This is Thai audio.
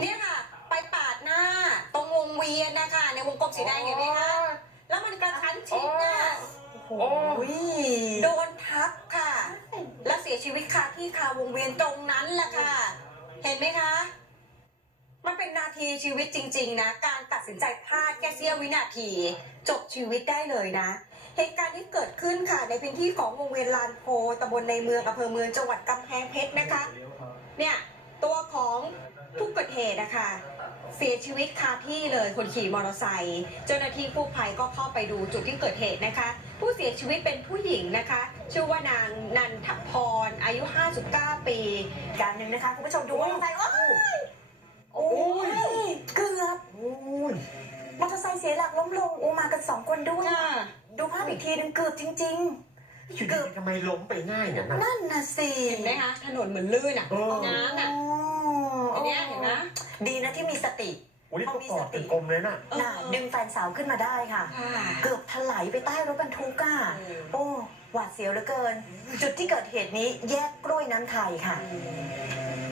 เนี่ยค่ะ ไปปาดหน้า ตรงวงเวียนนะคะในวงกลมสีแดงเห็นไหมคะแล้วมันกระชั้นชิดน่ะโอ้โดนทับค่ะ แล้วเสียชีวิตคาที่คาวงเวียนตรงนั้นแหละค่ะ เห็นไหมคะ มันเป็นนาทีชีวิตจริง ๆ นะ การตัดสินใจพลาดแค่เสี้ยววินาที จบชีวิตได้เลยนะเหตุการณ์ที่เกิดขึ้นค่ะ ในพื้นที่ของวงเวียนลานโพตำบลในเมืองอำเภอเมืองจังหวัดกำแพงเพชรนะคะ เนี่ย ตัวของผู้ เกิดเหตุนะคะเสียชีวิตคาที่เลยคนขี่มอเตอร์ไซค์เจ้าหน้าที่กู้ภัยก็เข้าไปดูจุดที่เกิดเหตุนะคะ ผู้เสียชีวิตเป็นผู้หญิงนะคะ ชื่อว่านางนันทพรอายุ 59 ปีการหนึ่งนะคะคุณผู้ชมดูมอเตอร์ไซค์โอ้ยโอ้ยเกือบโอ้ยมอเตอร์ไซค์เสียหลักล้มลงอูมากันสองคนด้วยค่ะดูภาพอีกทีนึงเกือบจริงอยู่ดีๆทำไมล้มไปง่ายอย่างนั้นๆน่ะนั่นน่ะสิเห็นไหมคะถนนเหมือนลื่นอะเออน้ำอะอันเนี้ยเห็นไหม ดีนะที่มีสติ อุ้ยเขากอดเป็นกลมเลยน่ะเออน่ะดึงแฟนสาวขึ้นมาได้ค่ะค่ะ เกือบถลายไปใต้รถบรรทุกอะเออโอ้หวาดเสียวเหลือเกิน จุดที่เกิดเหตุนี้แยกกล้วยน้ำไทยค่ะอืม